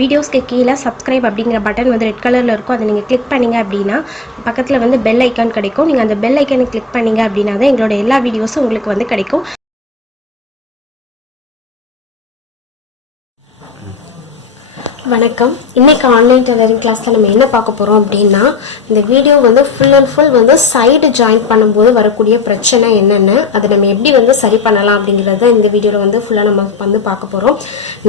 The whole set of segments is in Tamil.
வீடியோஸ்க்கு கீழே சப்ஸ்கிரைப் அப்படிங்கிற பட்டன் வந்து ரெட் கலரில் இருக்கும். அதை நீங்கள் கிளிக் பண்ணீங்க அப்படின்னா பக்கத்தில் வந்து பெல் ஐக்கான் கிடைக்கும். நீங்கள் அந்த பெல் ஐக்கானை கிளிக் பண்ணீங்க அப்படின்னா தான் எங்களோட எல்லா வீடியோஸும் உங்களுக்கு வந்து கிடைக்கும். வணக்கம். இன்றைக்கி ஆன்லைன் டெய்லரிங் கிளாஸில் நம்ம என்ன பார்க்க போகிறோம் அப்படின்னா இந்த வீடியோ வந்து ஃபுல் அண்ட் ஃபுல் வந்து சைடு ஜாயின் பண்ணும்போது வரக்கூடிய பிரச்சனை என்னென்ன அதை நம்ம எப்படி வந்து சரி பண்ணலாம் அப்படிங்கிறத இந்த வீடியோவில் வந்து ஃபுல்லாக நம்ம வந்து பார்க்க போகிறோம்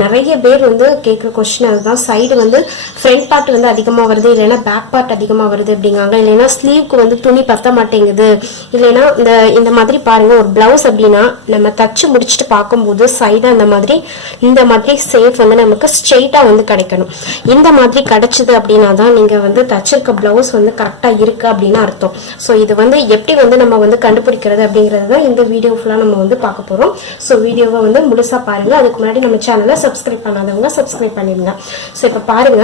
நிறைய பேர் வந்து கேட்குற கொஸ்டின் அதுதான். சைடு வந்து ஃப்ரண்ட் பார்ட் வந்து அதிகமாக வருது இல்லைன்னா பேக் பார்ட் அதிகமாக வருது அப்படிங்காங்க. இல்லைன்னா ஸ்லீவ்க்கு வந்து துணி பத்த மாட்டேங்குது. இல்லைன்னா இந்த இந்த மாதிரி பாருங்க ஒரு ப்ளவுஸ் அப்படின்னா நம்ம தச்சு முடிச்சுட்டு பார்க்கும்போது சைடாக அந்த மாதிரி இந்த மாதிரி சேஃப் வந்து நமக்கு ஸ்ட்ரெயிட்டாக வந்து கிடைக்கும். கிடைக்கணும் இந்த மாதிரி கிடைச்சது அப்படின்னா தான் நீங்க வந்து தச்சிருக்க பிளவுஸ் வந்து கரெக்டா இருக்கு அப்படின்னு அர்த்தம். ஸோ இது வந்து எப்படி வந்து நம்ம வந்து கண்டுபிடிக்கிறது அப்படிங்கிறது தான் இந்த வீடியோ ஃபுல்லா நம்ம வந்து பார்க்க போறோம். ஸோ வீடியோவை வந்து முழுசா பாருங்க. அதுக்கு முன்னாடி நம்ம சேனலை சப்ஸ்கிரைப் பண்ணாதவங்க சப்ஸ்கிரைப் பண்ணிடுங்க. ஸோ இப்போ பாருங்க.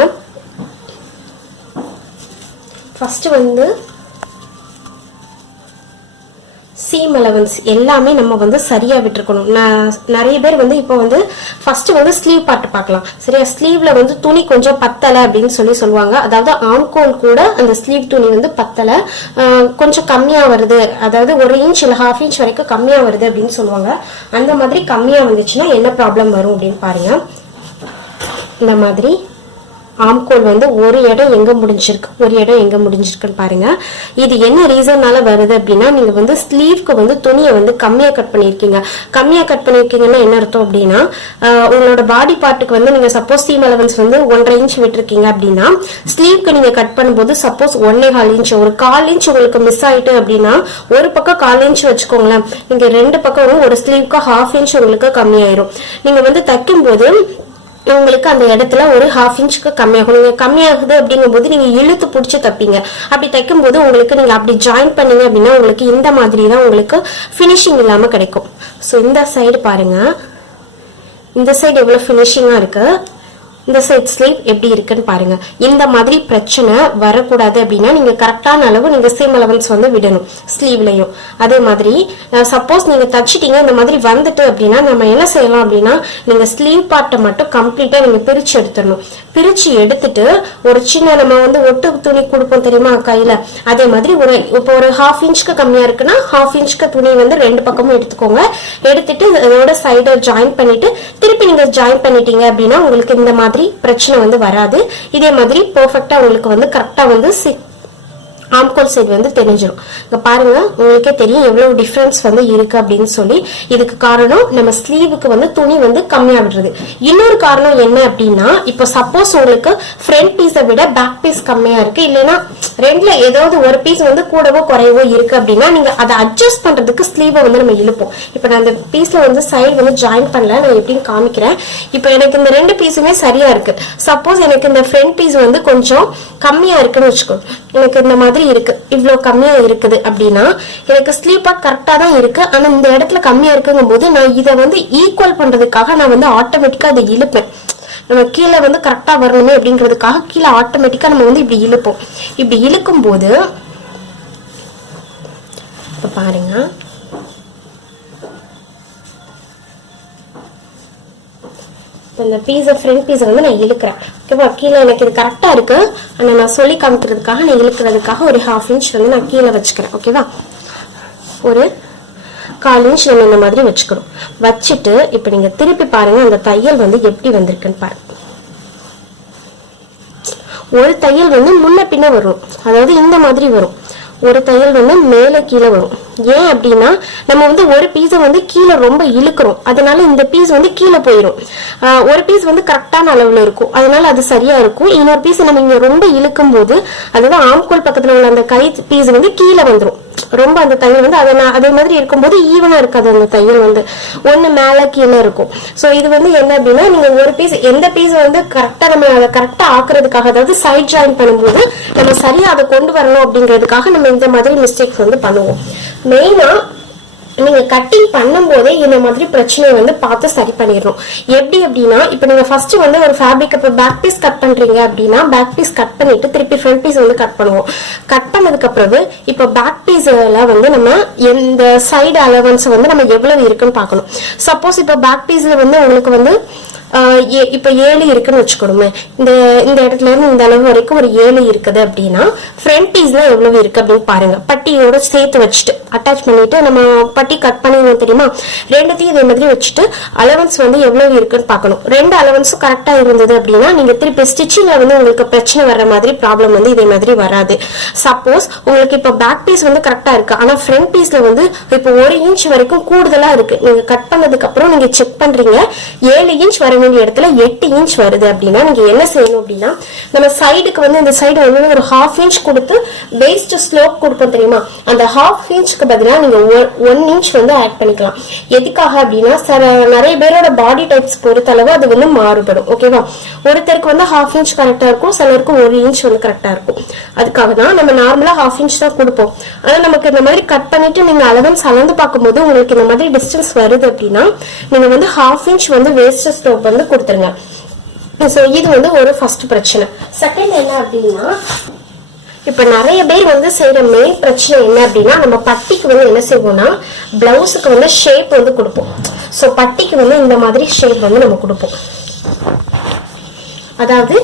ஃபர்ஸ்ட் வந்து சீம் அலவன்ஸ் எல்லாமே நம்ம வந்து சரியாக விட்டுருக்கணும். நான் நிறைய பேர் வந்து இப்போ வந்து ஃபர்ஸ்ட் வந்து ஸ்லீவ் பார்ட் பார்க்கலாம். சரியா? ஸ்லீவ்ல வந்து துணி கொஞ்சம் பத்தலை அப்படின்னு சொல்லி சொல்லுவாங்க. அதாவது ஆம்கோல் கூட அந்த ஸ்லீவ் துணி வந்து பத்தலை. கொஞ்சம் கம்மியாக வருது. அதாவது ஒரு இன்ச் இல்லை ஹாஃப் இன்ச் வரைக்கும் கம்மியாக வருது அப்படின்னு சொல்லுவாங்க. அந்த மாதிரி கம்மியாக வந்துச்சுன்னா என்ன ப்ராப்ளம் வரும் அப்படின்னு பாருங்க. இந்த மாதிரி ஆம்கோல் வந்து ஒரு இடம் எங்க முடிஞ்சிருக்கு? ஒரு இடம் எங்க முடிஞ்சிருக்குன்னு பாருங்க. இது என்ன ரீசன்னால வருது அப்படின்னா நீங்க வந்து ஸ்லீவ்க்கு வந்து துணியை வந்து கம்மியா கட் பண்ணிருக்கீங்க கம்மியா கட் பண்ணிருக்கீங்கன்னா என்ன அர்த்தம் அப்படின்னா உங்களோட பாடி பார்ட்டுக்கு வந்து நீங்க சப்போஸ் சீம் அலவன்ஸ் வந்து ஒன்றரை இன்ச் விட்டுருக்கீங்க அப்படின்னா ஸ்லீவ்க்கு நீங்க கட் பண்ணும்போது சப்போஸ் ஒன்னே கால் இன்ச் ஒரு கால் இன்ச் உங்களுக்கு மிஸ் ஆயிட்டு அப்படின்னா ஒரு பக்கம் கால் இன்ச் வச்சுக்கோங்களேன். நீங்க ரெண்டு பக்கம் ஒரு ஸ்லீவ்க்கு ஹாஃப் இன்ச் உங்களுக்கு கம்மியாயிரும். நீங்க வந்து தைக்கும்போது உங்களுக்கு அந்த இடத்துல ஒரு ஹாஃப் இன்ச்சுக்கு கம்மியாகும். நீங்க கம்மியாகுது அப்படிங்கும்போது நீங்க இழுத்து பிடிச்சி தைப்பீங்க. அப்படி தைக்கும் போது உங்களுக்கு நீங்க அப்படி ஜாயின் பண்ணீங்க அப்படின்னா உங்களுக்கு இந்த மாதிரி தான் உங்களுக்கு ஃபினிஷிங் இல்லாம கிடைக்கும். ஸோ இந்த சைடு பாருங்க. இந்த சைடு எவ்வளவு ஃபினிஷிங்கா இருக்கு? இந்த சைட் ஸ்லீவ் எப்படி இருக்குன்னு பாருங்க. இந்த மாதிரி பிரச்சனை வரக்கூடாது அப்படின்னா நீங்க கரெக்டான அளவு நீங்க சேம் அலவன்ஸ் வந்து விடணும் ஸ்லீவ்லயும் அதே மாதிரி சப்போஸ் நீங்க தச்சிட்டீங்க இந்த மாதிரி வந்துட்டு அப்படின்னா நம்ம என்ன செய்யலாம் அப்படின்னா நீங்க ஸ்லீவ் பார்ட்டை மட்டும் கம்ப்ளீட்டா நீங்க பிரிச்சு எடுத்துடணும். பிரிச்சு எடுத்துட்டு ஒரு சின்ன நம்ம வந்து ஒட்டு துணி கொடுப்போம் தெரியுமா கையில? அதே மாதிரி ஒரு இப்போ ஒரு ஹாஃப் இன்ச்சுக்கு கம்மியா இருக்குன்னா ஹாஃப் இன்ச்சுக்கு துணி வந்து ரெண்டு பக்கமும் எடுத்துக்கோங்க. எடுத்துட்டு அதோட சைடை ஜாயின் பண்ணிட்டு திருப்பி நீங்க ஜாயின் பண்ணிட்டீங்க அப்படின்னா உங்களுக்கு இந்த மாதிரி பிரச்சனை வந்து வராது. இதே மாதிரி பர்ஃபெக்டாக உங்களுக்கு வந்து கரெக்டா வந்து ஆம்கோல் சைடு வந்து தெரிஞ்சிடும் இங்கே பாருங்க உங்களுக்கே தெரியும் எவ்வளவு டிஃபரன்ஸ் வந்து இருக்கு அப்படின்னு சொல்லி. இதுக்கு காரணம் நம்ம ஸ்லீவுக்கு வந்து துணி வந்து கம்மியா விடுறது. இன்னொரு காரணம் என்ன அப்படின்னா இப்போ சப்போஸ் உங்களுக்கு ஃப்ரண்ட் பீஸை விட பேக் பீஸ் கம்மியா இருக்கு. இல்லைன்னா ரெண்டுல ஏதாவது ஒரு பீஸ் வந்து கூடவோ குறையவோ இருக்கு அப்படின்னா நீங்க அதை அட்ஜஸ்ட் பண்றதுக்கு ஸ்லீவை வந்து நம்ம இழுப்போம். இப்போ நான் அந்த பீஸ்ல வந்து சைடு வந்து ஜாயின் பண்ணல நான் எப்படின்னு காமிக்கிறேன். இப்போ எனக்கு இந்த ரெண்டு பீஸுமே சரியா இருக்கு. சப்போஸ் எனக்கு இந்த ஃப்ரண்ட் பீஸ் வந்து கொஞ்சம் கம்மியா இருக்குன்னு வச்சுக்கோ எனக்கு இந்த மாதிரி இருக்கு. இவ்வளவு கம்மியா இருக்குது அப்படின்னா எனக்கு ஸ்லீப்பா கரெக்டா தான் இருக்கு. ஆனா இந்த இடத்துல கம்மியா இருக்குங்கும் போது நான் இதை வந்து ஈக்குவல் பண்றதுக்காக நான் வந்து ஆட்டோமேட்டிக்கா அதை இழுப்பேன். நம்ம கீழே வந்து கரெக்டா வரணுமே அப்படிங்கிறதுக்காக கீழே ஆட்டோமேட்டிக்கா நம்ம வந்து இப்படி இழுப்போம். இப்படி இழுக்கும் போது இப்ப பாருங்க. இந்த பீஸை ஃப்ரண்ட் பீஸை வந்து நான் இழுக்கிறேன். ஓகேவா கீழே எனக்கு இது கரெக்டாக இருக்கு. ஆனால் நான் சொல்லி காமிக்கிறதுக்காக நான் இழுக்கிறதுக்காக ஒரு ஹாஃப் இன்ச் வந்து நான் கீழே வச்சுக்கிறேன். ஓகேவா ஒரு கால் இன்ச் நம்ம இந்த மாதிரி வச்சுக்கிறோம் வச்சுட்டு இப்போ நீங்கள் திருப்பி பாருங்க அந்த தையல் வந்து எப்படி வந்திருக்குன்னு பாருங்கள் ஒரு தையல் வந்து முன்ன பின்ன வரும். அதாவது இந்த மாதிரி வரும். ஒரு தையல் வந்து மேலே கீழே வரும். ஏன் அப்படின்னா நம்ம வந்து ஒரு பீஸை வந்து கீழே ரொம்ப இழுக்கிறோம். அதனால இந்த பீஸ் வந்து கீழே போயிடும் ஒரு பீஸ் வந்து கரெக்டான அளவில் இருக்கும். அதனால அது சரியா இருக்கும். இன்னொரு பீஸ் நம்ம இங்கே ரொம்ப இழுக்கும் போது அதாவது ஆம்கோல் பக்கத்தில் உள்ள அந்த கை பீஸ் வந்து கீழே வந்துடும் ரொம்ப அந்த தையல் வந்து அதை அதே மாதிரி இருக்கும்போது ஈவனா இருக்காது அந்த தையல் வந்து. ஒன்னு மேல கீழே இருக்கும். சோ இது வந்து என்ன அப்படின்னா நீங்க ஒரு பீஸ் எந்த பீஸ் வந்து கரெக்டா நம்ம அதை கரெக்டா ஆக்குறதுக்காக அதாவது சைட் ஜாயின் பண்ணும்போது நம்ம சரியா அதை கொண்டு வரணும் அப்படிங்கிறதுக்காக நம்ம இந்த மாதிரி மிஸ்டேக்ஸ் வந்து பண்ணுவோம். மெயினாக நீங்கள் கட்டிங் பண்ணும்போதே இந்த மாதிரி பிரச்சனையை வந்து பார்த்து சரி பண்ணிடணும். எப்படி அப்படின்னா இப்போ நீங்கள் ஃபர்ஸ்ட் வந்து ஒரு ஃபேப்ரிக் இப்போ பேக் பீஸ் கட் பண்ணுறீங்க அப்படின்னா பேக் பீஸ் கட் பண்ணிட்டு திருப்பி ஃப்ரண்ட் பீஸ் வந்து கட் பண்ணுவோம். கட் பண்ணதுக்கு பிறகு இப்போ பேக் பீஸ்ல வந்து நம்ம எந்த சைடு அலவன்ஸ் வந்து நம்ம எவ்வளவு இருக்குன்னு பார்க்கணும். சப்போஸ் இப்போ பேக் பீஸில் வந்து உங்களுக்கு வந்து இப்போ ஏழு இருக்குன்னு வச்சுக்கணுமே. இந்த இந்த இடத்துல இருந்து இந்த அளவு வரைக்கும் ஒரு ஏழு இருக்குது அப்படின்னா ஃப்ரண்ட் பீஸ்ல எவ்வளவு இருக்கு அப்படின்னு பாருங்க. பட்டியோட சேர்த்து வச்சுட்டு அட்டாச் பண்ணிட்டு நம்ம பட்டி கட் பண்ணிடுவோம் தெரியுமா? ரெண்டுத்தையும் இதே மாதிரி வச்சுட்டு அலவன்ஸ் வந்து எவ்வளவு இருக்குன்னு பார்க்கணும். ரெண்டு அலவன்ஸும் கரெக்டா இருந்தது அப்படின்னா நீங்க திருப்பி ஸ்டிச்சிங்ல வந்து உங்களுக்கு பிரச்சனை வர்ற மாதிரி ப்ராப்ளம் வந்து இதே மாதிரி வராது. சப்போஸ் உங்களுக்கு இப்போ பேக் பீஸ் வந்து கரெக்டா இருக்கு. ஆனா ஃப்ரண்ட் பீஸ்ல வந்து இப்போ ஒரு இன்ச் வரைக்கும் கூடுதலா இருக்கு. நீங்க கட் பண்ணதுக்கு அப்புறம் நீங்க செக் பண்றீங்க. ஏழு இன்ச் வர வேண்டிய இடத்துல எட்டு இன்ச் வருது அப்படின்னா நீங்க என்ன செய்யணும் அப்படின்னா நம்ம சைடுக்கு வந்து இந்த சைடு வந்து ஒரு ஹாஃப் இன்ச் கொடுத்து வேஸ்ட் ஸ்லோப் கொடுப்போம் தெரியுமா? அந்த ஹாஃப் இன்ச்க்கு பதிலாக நீங்க ஒன் இன்ச் வந்து ஆட் பண்ணிக்கலாம். எதுக்காக அப்படின்னா சில நிறைய பேரோட பாடி டைப்ஸ் பொறுத்தளவு அது வந்து மாறுபடும். ஓகேவா ஒருத்தருக்கு வந்து ஹாஃப் இன்ச் கரெக்டா இருக்கும் சிலருக்கு ஒரு இன்ச் வந்து கரெக்டா இருக்கும். அதுக்காக தான் நம்ம நார்மலா ஹாஃப் இன்ச் தான் கொடுப்போம். ஆனா நமக்கு இந்த மாதிரி கட் பண்ணிட்டு நீங்க அளவன்ஸ் சலந்து பார்க்கும்போது உங்களுக்கு இந்த மாதிரி டிஸ்டன்ஸ் வருது அப்படின்னா நீங்க வந்து ஹாஃப் இன்ச் வந்து வேஸ்ட் வந்து கொடுத்துருங்க. ஸோ இது வந்து ஒரு ஃபர்ஸ்ட் பிரச்சனை. செகண்ட் என்ன அப்படின்னா இப்ப நிறைய பேர் வந்து செய்யற மெயின் பிரச்சனை என்ன அப்படின்னா நம்ம பட்டிக்கு வந்து என்ன செய்வோம்னா பிளவுஸுக்கு வந்து ஷேப் வந்து கொடுப்போம். ஸோ பட்டிக்கு வந்து இந்த மாதிரி ஷேப் வந்து நம்ம கொடுப்போம். அதாவது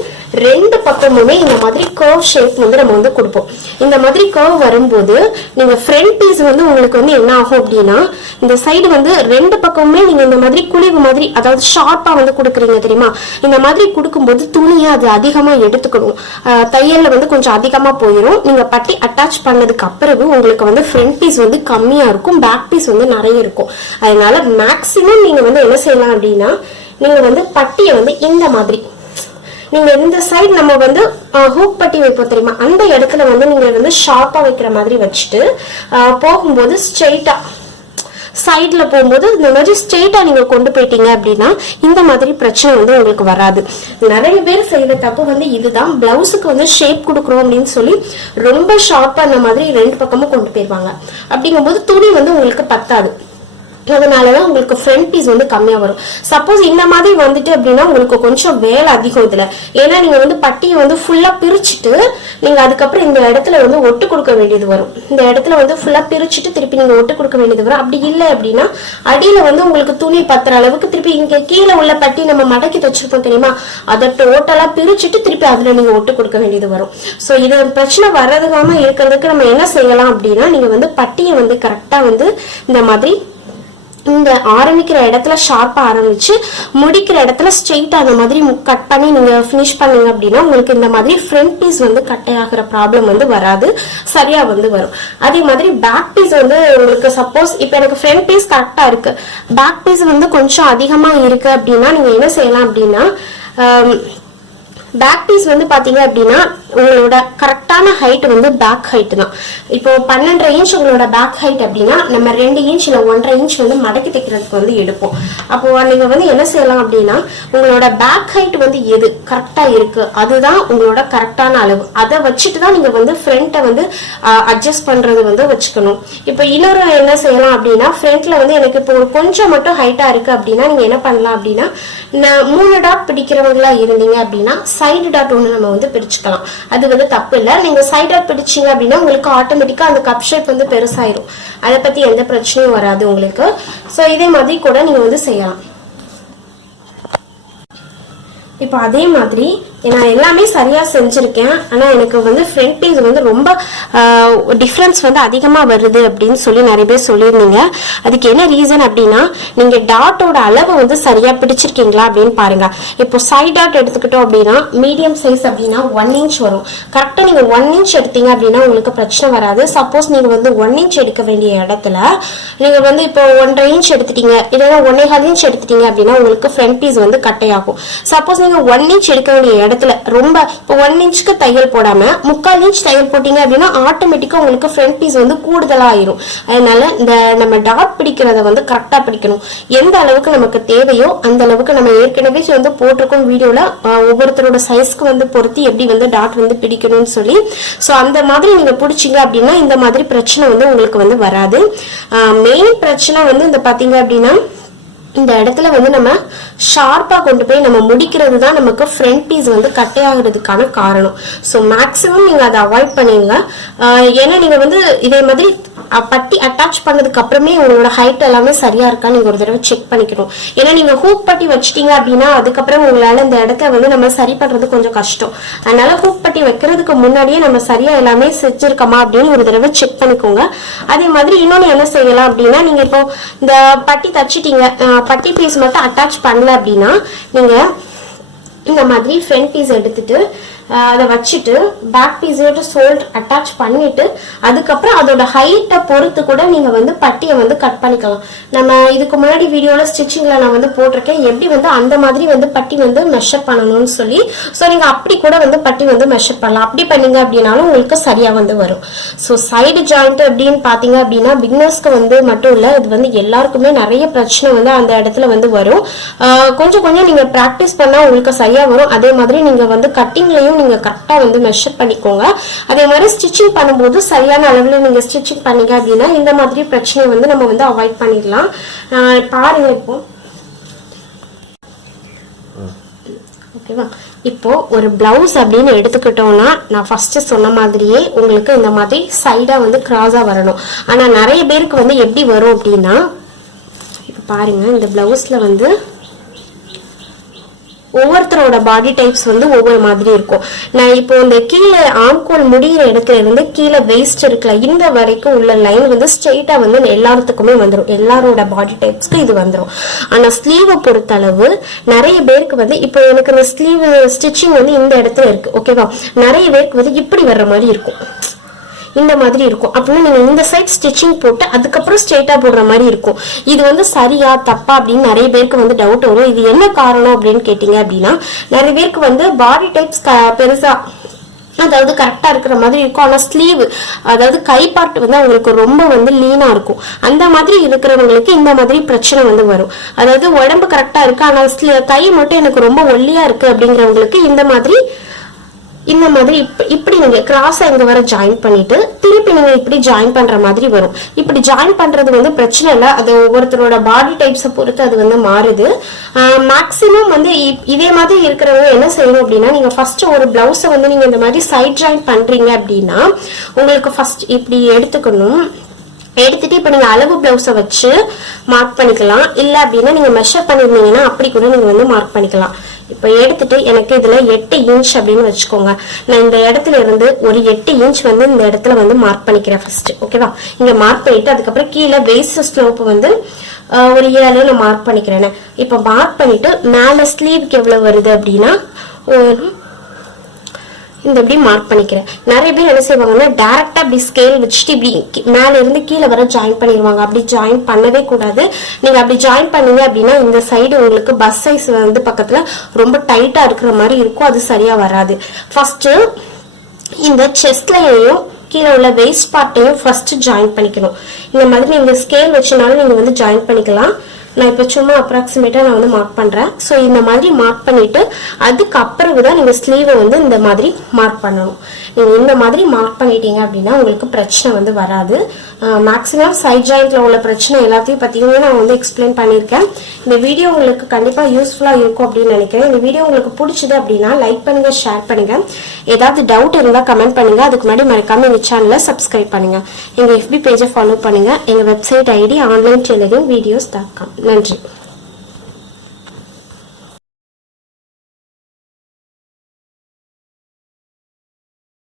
ரெண்டு பக்கமுமே இந்த மாதிரி கர்வ் ஷேப் வந்து நம்ம வந்து கொடுப்போம். இந்த மாதிரி கர்வ் வரும்போது நீங்கள் ஃப்ரண்ட் பீஸ் வந்து உங்களுக்கு வந்து என்ன ஆகும் அப்படின்னா இந்த சைடு வந்து ரெண்டு பக்கமுமே நீங்கள் இந்த மாதிரி குழிவு மாதிரி அதாவது ஷார்ப்பாக வந்து கொடுக்குறீங்க தெரியுமா? இந்த மாதிரி கொடுக்கும்போது துணியை அது அதிகமாக எடுத்துக்கணும். தையலில் வந்து கொஞ்சம் அதிகமாக போயிடும் நீங்கள் பட்டி அட்டாச் பண்ணதுக்கு அப்புறம் உங்களுக்கு வந்து ஃப்ரண்ட் பீஸ் வந்து கம்மியாக இருக்கும் பேக் பீஸ் வந்து நிறைய இருக்கும். அதனால மேக்ஸிமம் நீங்கள் வந்து என்ன செய்யலாம் அப்படின்னா நீங்கள் வந்து பட்டியை வந்து இந்த மாதிரி நீங்க இந்த சைடு நம்ம வந்து ஹூக் பட்டி வைப்போம் தெரியுமா? அந்த இடத்துல வந்து நீங்க வந்து ஷார்ப்பா வைக்கிற மாதிரி வச்சுட்டு போகும்போது ஸ்ட்ரெயிட்டா சைட்ல போகும்போது இந்த மாதிரி ஸ்ட்ரெயிட்டா நீங்க கொண்டு போயிட்டீங்க அப்படின்னா இந்த மாதிரி பிரச்சனை வந்து உங்களுக்கு வராது. நிறைய பேர் செய்யற தப்பு வந்து இதுதான். பிளவுஸுக்கு வந்து ஷேப் கொடுக்குறோம் அப்படின்னு சொல்லி ரொம்ப ஷார்ப்பா அந்த மாதிரி ரெண்டு பக்கமும் கொண்டு போயிருவாங்க. அப்படிங்கும்போது துணி வந்து உங்களுக்கு பத்தாது. அதனாலதான் உங்களுக்கு ஃப்ரண்ட் பீஸ் வந்து கம்மியா வரும். சப்போஸ் இந்த மாதிரி வந்துட்டு அப்படின்னா உங்களுக்கு கொஞ்சம் வேலை அதிகம் இதுல. ஏன்னா நீங்க வந்து பட்டியை வந்து ஃபுல்லா பிரிச்சுட்டு நீங்க அதுக்கப்புறம் இந்த இடத்துல வந்து ஒட்டு கொடுக்க வேண்டியது வரும். இந்த இடத்துல வந்து ஃபுல்லா பிரிச்சுட்டு திருப்பி நீங்க ஒட்டு கொடுக்க வேண்டியது வரும். அப்படி இல்லை அப்படின்னா அடியில வந்து உங்களுக்கு துணி பத்துற அளவுக்கு திருப்பி இங்க கீழே உள்ள பட்டி நம்ம மடக்கி வச்சிருப்போம் தெரியுமா? அதை டோட்டலா பிரிச்சுட்டு திருப்பி அதுல நீங்க ஒட்டு கொடுக்க வேண்டியது வரும். சோ இது பிரச்சனை வர்றதுக்காம இருக்கிறதுக்கு நம்ம என்ன செய்யலாம் அப்படின்னா நீங்க வந்து பட்டியை வந்து கரெக்டா வந்து இந்த மாதிரி இந்த ஆரம்பிக்கிற இடத்துல ஷார்ப்பாக ஆரம்பிச்சு முடிக்கிற இடத்துல ஸ்ட்ரெயிட்டாக அந்த மாதிரி கட் பண்ணி நீங்கள் ஃபினிஷ் பண்ணீங்க அப்படின்னா உங்களுக்கு இந்த மாதிரி ஃப்ரண்ட் பீஸ் வந்து கட்டையாகிற ப்ராப்ளம் வந்து வராது. சரியாக வந்து வரும். அதே மாதிரி பேக் பீஸ் வந்து உங்களுக்கு சப்போஸ் இப்போ எனக்கு ஃப்ரண்ட் பீஸ் கரெக்டாக இருக்கு. பேக் பீஸ் வந்து கொஞ்சம் அதிகமாக இருக்கு அப்படின்னா நீங்கள் என்ன செய்யலாம் அப்படின்னா பேக் பீஸ் வந்து பார்த்தீங்க அப்படின்னா உங்களோட கரெக்டான ஹைட் வந்து பேக் ஹைட் தான். இப்போ பன்னெண்டரை இன்ச் உங்களோட பேக் ஹைட் அப்படின்னா நம்ம ரெண்டு இன்ச் இல்லை ஒன்றரை இன்ச் வந்து மடக்கி தைக்கிறதுக்கு வந்து எடுப்போம். அப்போ நீங்க வந்து என்ன செய்யலாம் அப்படின்னா உங்களோட பேக் ஹைட் வந்து எது கரெக்டா இருக்கு அதுதான் உங்களோட கரெக்டான அளவு. அதை வச்சுட்டு தான் நீங்க வந்து ஃப்ரண்ட்டை வந்து அட்ஜஸ்ட் பண்றது வந்து வச்சுக்கணும். இப்போ இன்னொரு என்ன செய்யலாம் அப்படின்னா ஃப்ரண்ட்ல வந்து எனக்கு இப்போ ஒரு கொஞ்சம் மட்டும் ஹைட்டா இருக்கு அப்படின்னா நீங்க என்ன பண்ணலாம் அப்படின்னா நான் மூணு டாட் பிடிக்கிறவங்களா இருந்தீங்க அப்படின்னா சைடு டாட் ஒன்று நம்ம வந்து பிரிச்சுக்கலாம். அது வந்து தப்பு இல்லை நீங்க சைடாக டாட் பிடிச்சீங்க அப்படின்னா உங்களுக்கு ஆட்டோமேட்டிக்கா அந்த கப் ஷேப் வந்து பெருசாயிரும். அதை பத்தி எந்த பிரச்சனையும் வராது உங்களுக்கு. ஸோ இதே மாதிரி கூட நீங்க வந்து செய்யலாம். இப்போ அதே மாதிரி நான் எல்லாமே சரியா செஞ்சிருக்கேன். ஆனா எனக்கு வந்து ஃப்ரண்ட் பேஜ் வந்து ரொம்ப டிஃப்ரென்ஸ் வந்து அதிகமா வருது அப்படின்னு சொல்லி நிறைய பேர் சொல்லியிருந்தீங்க. அதுக்கு என்ன ரீசன் அப்படின்னா நீங்க டாட்டோட அளவு வந்து சரியா பிடிச்சிருக்கீங்களா அப்படின்னு பாருங்க. இப்போ சைட் டாட் எடுத்துக்கிட்டோம் அப்படின்னா மீடியம் சைஸ் அப்படின்னா ஒன் இன்ச் வரும். கரெக்டா நீங்க ஒன் இன்ச் எடுத்தீங்க அப்படின்னா உங்களுக்கு பிரச்சனை வராது. சப்போஸ் நீங்க வந்து ஒன் இன்ச் எடுக்க வேண்டிய இடத்துல நீங்க வந்து இப்போ ஒன்றரை இன்ச் எடுத்துட்டீங்க. இல்லைன்னா ஒன்னே கால் இன்ச் எடுத்துட்டீங்க அப்படின்னா உங்களுக்கு ஃப்ரண்ட் பீஸ் வந்து கட்டையாகும். சப்போஸ் நீங்க ஒன் இன்ச் எடுக்க வேண்டிய இடத்துல. ரொம்ப இப்போ ஒன் இன்ச்சுக்கு தையல் போடாம முக்கால் இன்ச் தையல் போட்டீங்க அப்படின்னா ஆட்டோமேட்டிக்காக உங்களுக்கு ஃப்ரண்ட் பீஸ் வந்து கூடுதலாக ஆயிரும் அதனால இந்த நம்ம டாட் பிடிக்கிறத வந்து கரெக்டாக பிடிக்கணும். எந்த அளவுக்கு நமக்கு தேவையோ அந்த அளவுக்கு நம்ம ஏற்கனவே வந்து போட்டிருக்கோம் வீடியோவில் ஒவ்வொருத்தரோட சைஸ்க்கு வந்து பொறுத்து எப்படி வந்து டாட் வந்து பிடிக்கணும்னு சொல்லி. ஸோ அந்த மாதிரி நீங்கள் பிடிச்சீங்க அப்படின்னா இந்த மாதிரி பிரச்சனை வந்து உங்களுக்கு வந்து வராது. மெயின் பிரச்சனை வந்து இந்த பார்த்தீங்க அப்படின்னா இந்த இடத்துல வந்து நம்ம ஷார்ப்பா கொண்டு போய் நம்ம முடிக்கிறது தான் நமக்கு ஃப்ரண்ட் பீஸ் வந்து கட்டையாகிறதுக்கான காரணம். ஸோ மேக்ஸிமம் நீங்க அதை அவாய்ட் பண்ணிடுங்க ஏன்னா நீங்க வந்து இதே மாதிரி பட்டி அட்டாச் பண்ணதுக்கு அப்புறமே உங்களோட ஹைட் எல்லாமே சரியா இருக்கா நீங்க ஒரு தடவை செக் பண்ணிக்கணும். ஏன்னா நீங்க ஹூக் பட்டி வச்சிட்டீங்க அப்படின்னா அதுக்கப்புறம் உங்களால இந்த இடத்த வந்து நம்ம சரி பண்றது கொஞ்சம் கஷ்டம். அதனால ஹூக் பட்டி வைக்கிறதுக்கு முன்னாடியே நம்ம சரியா எல்லாமே செஞ்சிருக்கோமா அப்படின்னு ஒரு தடவை செக் பண்ணிக்கோங்க. அதே மாதிரி இன்னொன்னு என்ன செய்யலாம் அப்படின்னா நீங்க இப்போ இந்த பட்டி தச்சிட்டீங்க. பட்டி பீஸ் மட்டும் அட்டாச் பண்ணல அப்படின்னா நீங்க இந்த மாதிரி ஃப்ரண்ட் பீஸ் எடுத்துட்டு அதை வச்சுட்டு பேக் பீஸோட சோல்ட் அட்டாச் பண்ணிட்டு அதுக்கப்புறம் அதோட ஹைட்டை பொறுத்து கூட நீங்க வந்து பட்டியை வந்து கட் பண்ணிக்கலாம். நம்ம இதுக்கு முன்னாடி வீடியோல ஸ்டிச்சிங்ல நான் வந்து போட்டிருக்கேன். எப்படி வந்து அந்த மாதிரி வந்து பட்டி வந்து மெஷர் பண்ணணும்னு சொல்லி ஸோ நீங்க அப்படி கூட வந்து பட்டி வந்து மெஷர் பண்ணலாம். அப்படி பண்ணீங்க அப்படின்னாலும் உங்களுக்கு சரியா வந்து வரும். ஸோ சைடு ஜாயிண்ட் அப்படின்னு பாத்தீங்க அப்படின்னா பிகினர்ஸ்க்கு வந்து மட்டும் இல்ல இது வந்து எல்லாருக்குமே நிறைய பிரச்சனை வந்து அந்த இடத்துல வந்து வரும். கொஞ்சம் கொஞ்சம் நீங்க ப்ராக்டிஸ் பண்ணா உங்களுக்கு சரியா வரும். அதே மாதிரி நீங்க வந்து கட்டிங்லயும் நீங்கள் கரெக்டாக வந்து மெஷர் பண்ணிக்கோங்க. அதே மாதிரி ஸ்டிச்சிங் பண்ணும்போது சரியான அளவில் நீங்கள் ஸ்டிச்சிங் பண்ணீங்க அப்படின்னா இந்த மாதிரி பிரச்சனையை வந்து நம்ம வந்து அவாய்ட் பண்ணிடலாம். பாருங்கள் பாருங்க இப்போ. ஓகேவா இப்போ ஒரு பிளவுஸ் அப்படின்னு எடுத்துக்கிட்டோம்னா நான் ஃபர்ஸ்ட் சொன்ன மாதிரியே உங்களுக்கு இந்த மாதிரி சைடா வந்து கிராஸா வரணும். ஆனா நிறைய பேருக்கு வந்து எப்படி வரும் அப்படின்னா இப்போ பாருங்க இந்த பிளவுஸ்ல வந்து ஒவ்வொருத்தரோட பாடி டைப்ஸ் வந்து ஒவ்வொரு மாதிரி இருக்கும். நான் இப்போ இந்த கீழே ஆம்கோல் முடியிற இடத்துல இருந்து கீழே வேஸ்ட் இருக்கல இந்த வரைக்கும் உள்ள லைன் வந்து ஸ்ட்ரெயிட்டா வந்து எல்லாத்துக்குமே வந்துடும் எல்லாரோட பாடி டைப்ஸ்க்கு இது வந்துடும் ஆனா ஸ்லீவை பொறுத்தளவு நிறைய பேருக்கு வந்து இப்போ எனக்கு இந்த ஸ்லீவ் ஸ்டிச்சிங் வந்து இந்த இடத்துல இருக்கு ஓகேவா நிறைய பேருக்கு வந்து இப்படி வர்ற மாதிரி இருக்கும். இந்த மாதிரி இருக்கும். அப்படின்னா நீங்க இந்த சைட் ஸ்டிச்சிங் போட்டு அதுக்கப்புறம் ஸ்ட்ரெயிட்டா போடுற மாதிரி இருக்கும். இது வந்து சரியா தப்பா அப்படின்னு நிறைய பேருக்கு வந்து டவுட் வரும். இது என்ன காரணம் அப்படின்னு கேட்டீங்க அப்படின்னா நிறைய பேருக்கு வந்து பாடி டைப்ஸ் பெருசா அதாவது கரெக்டா இருக்கிற மாதிரி இருக்கும். ஆனா ஸ்லீவ் அதாவது கை பார்ட் வந்து அவங்களுக்கு ரொம்ப வந்து லீனா இருக்கும். அந்த மாதிரி இருக்கிறவங்களுக்கு இந்த மாதிரி பிரச்சனை வந்து வரும். அதாவது உடம்பு கரெக்டா இருக்கு ஆனா கை மட்டும் எனக்கு ரொம்ப ஒல்லியா இருக்கு அப்படிங்கிறவங்களுக்கு இந்த மாதிரி இந்த மாதிரி இப்படி நீங்க கிராஸா இங்க வர ஜாயின் பண்ணிட்டு திருப்பி நீங்க இப்படி ஜாயின் பண்ற மாதிரி வரும். இப்படி ஜாயின் பண்றது வந்து பிரச்சனை இல்ல. அது ஒவ்வொருத்தரோட பாடி டைப்ஸை பொறுத்து அது வந்து மாறுது. மேக்சிமம் வந்து இதே மாதிரி இருக்கிறவங்க என்ன செய்யணும் அப்படின்னா நீங்க ஃபர்ஸ்ட் ஒரு பிளவுஸை வந்து நீங்க இந்த மாதிரி சைட் ஜாயின் பண்றீங்க அப்படின்னா உங்களுக்கு ஃபர்ஸ்ட் இப்படி எடுத்துக்கணும். எடுத்துட்டு இப்போ நீங்க அளவு பிளவுஸை வச்சு மார்க் பண்ணிக்கலாம். இல்ல அப்படின்னா நீங்க மெஷர் பண்ணிருந்தீங்கன்னா அப்படி கூட நீங்க வந்து மார்க் பண்ணிக்கலாம். இப்போ எடுத்துட்டு எனக்கு இதுல எட்டு இன்ச் அப்படின்னு வச்சுக்கோங்க. நான் இந்த இடத்துல இருந்து ஒரு எட்டு இன்ச் வந்து இந்த இடத்துல வந்து மார்க் பண்ணிக்கிறேன் ஃபர்ஸ்ட் ஓகேவா இங்க மார்க் பண்ணிட்டு அதுக்கப்புறம் கீழே வேஸ்ட் ஸ்லோப் வந்து ஆஹ், ஒரு ஏழு நான் மார்க் பண்ணிக்கிறேன். இப்போ மார்க் பண்ணிட்டு மேல ஸ்லீவ்க்கு எவ்வளவு வருது அப்படின்னா இந்த இப்படி மார்க் பண்ணிக்கிறேன். நிறைய பேர் என்ன செய்வாங்கன்னா டைரக்டா அப்படி ஸ்கேல் வச்சுட்டு இப்படி மேலே மேல இருந்து கீழே வர ஜாயின் பண்ணிடுவாங்க அப்படி ஜாயின் பண்ணவே கூடாது. நீங்க அப்படி ஜாயின் பண்ணீங்க அப்படின்னா இந்த சைடு உங்களுக்கு பஸ் சைஸ் வந்து பக்கத்துல ரொம்ப டைட்டா இருக்கிற மாதிரி இருக்கும். அது சரியா வராது. ஃபர்ஸ்ட் இந்த செஸ்ட் கீழே உள்ள வெயிஸ்ட் பார்ட்டையும் ஃபர்ஸ்ட் ஜாயின் பண்ணிக்கணும். இந்த மாதிரி நீங்க ஸ்கேல் வச்சுனாலும் நீங்க வந்து ஜாயின் பண்ணிக்கலாம். நான் இப்போ சும்மா அப்ராக்சிமேட்டாக நான் வந்து மார்க் பண்றேன். ஸோ இந்த மாதிரி மார்க் பண்ணிட்டு அதுக்கப்புறம் தான் நீங்கள் ஸ்லீவை வந்து இந்த மாதிரி மார்க் பண்ணணும். நீங்கள் இந்த மாதிரி மார்க் பண்ணிட்டீங்க அப்படின்னா உங்களுக்கு பிரச்சனை வந்து வராது. மேக்ஸிமம் சைட் ஜாயிண்ட்ல உள்ள பிரச்சனை எல்லாத்தையும் பார்த்தீங்கன்னா நான் வந்து எக்ஸ்பிளைன் பண்ணியிருக்கேன். இந்த வீடியோ உங்களுக்கு கண்டிப்பாக யூஸ்ஃபுல்லாக இருக்கும் அப்படின்னு நினைக்கிறேன். இந்த வீடியோ உங்களுக்கு பிடிச்சது அப்படின்னா லைக் பண்ணுங்க ஷேர் பண்ணுங்க. ஏதாவது டவுட் இருந்தால் கமெண்ட் பண்ணுங்க. அதுக்கு முன்னாடி மறக்காம எங்கள் சேனலை சப்ஸ்கிரைப் பண்ணுங்க. எங்கள் எஃபி பேஜை ஃபாலோ பண்ணுங்க. எங்கள் website ID online tailoring videos dot com நன்றி.